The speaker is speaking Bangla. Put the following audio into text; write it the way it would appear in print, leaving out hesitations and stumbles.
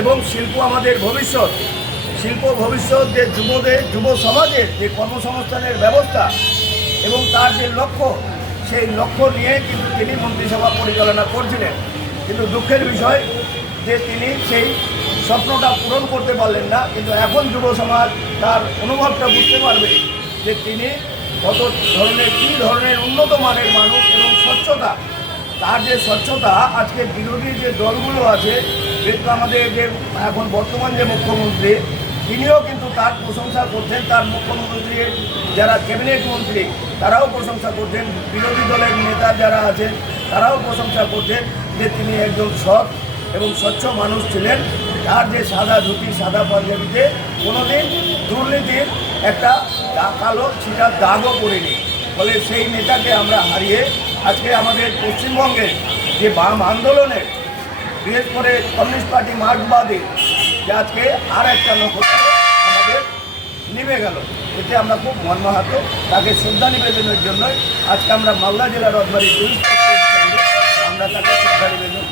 এবং শিল্প আমাদের ভবিষ্যৎ। শিল্প ভবিষ্যৎ, যে যুব সমাজের যে কর্মসংস্থানের ব্যবস্থা এবং তার যে লক্ষ্য, সেই লক্ষ্য নিয়ে কিন্তু তিনি মন্ত্রিসভা পরিচালনা করছিলেন। কিন্তু দুঃখের বিষয় যে তিনি সেই স্বপ্নটা পূরণ করতে পারলেন না। কিন্তু এখন যুব সমাজ তার অনুভবটা বুঝতে পারবে যে তিনি কত ধরনের, কী ধরনের উন্নত মানের মানুষ এবং স্বচ্ছতা, তার যে স্বচ্ছতা আজকে বিরোধী যে দলগুলো আছে, যেহেতু আমাদের যে এখন বর্তমান যে মুখ্যমন্ত্রী, তিনিও কিন্তু তার প্রশংসা করছেন, তার মুখ্যমন্ত্রীর যারা ক্যাবিনেট মন্ত্রী তারাও প্রশংসা করছেন, বিরোধী দলের নেতা যারা আছেন তারাও প্রশংসা করছেন যে তিনি একজন সৎ এবং স্বচ্ছ মানুষ ছিলেন। তার যে সাদা ধুতি সাদা পাঞ্জাবিতে কোনোদিন দুর্নীতির একটা কালো ছিটার দাগও পড়েনি। ফলে সেই নেতাকে আমরা হারিয়ে আজকে আমাদের পশ্চিমবঙ্গের যে বাম আন্দোলনের, বিশেষ করে কমিউনিস্ট পার্টি মার্ক্সবাদী, যে আজকে আর একটা নক্ষত্র আমাদের নিভে গেল। এতে আমরা খুব মর্মাহত। তাকে শ্রদ্ধা নিবেদনের জন্যই আজকে আমরা মালদা জেলার রথবাড়ি পুলিশ আমরা তাকে শ্রদ্ধা নিবেদন।